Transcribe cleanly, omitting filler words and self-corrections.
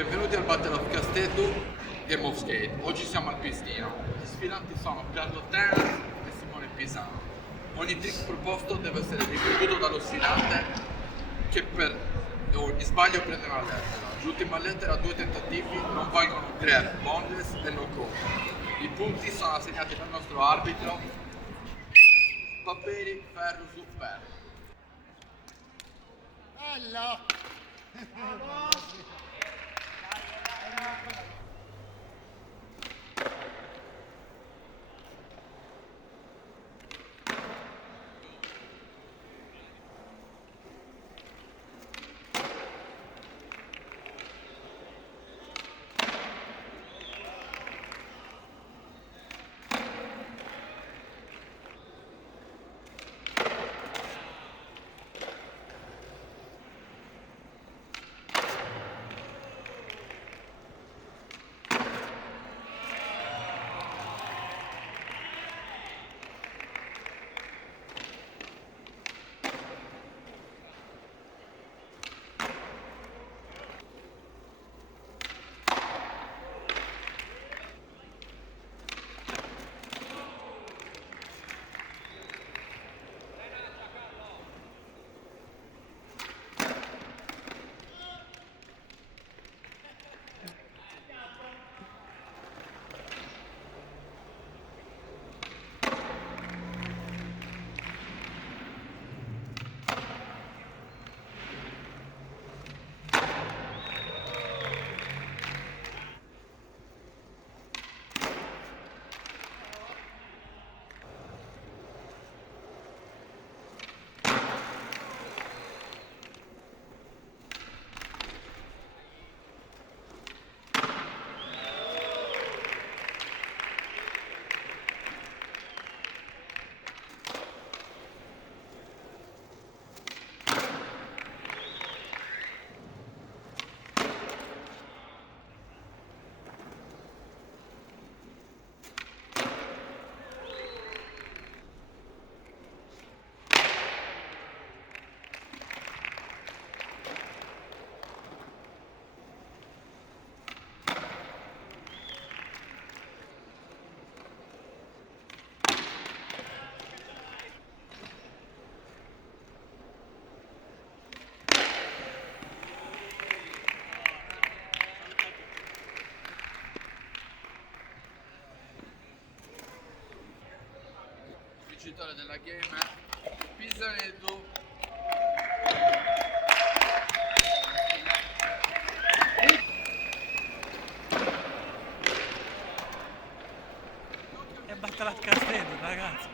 Benvenuti al Battle of Casteto Game of Skate. Oggi siamo al pistino. Gli sfidanti sono Carlo Tenas e Simone Pisano. Ogni trick proposto deve essere ripetuto dallo sfidante che per ogni sbaglio prende una lettera. L'ultima lettera, 2 tentativi, non valgono grab, boneless e no code. I punti sono assegnati dal nostro arbitro. Paperi, ferro su ferro. Bello! Vincitore della game è Pisanetto. E Battle of Casteto, ragazzi.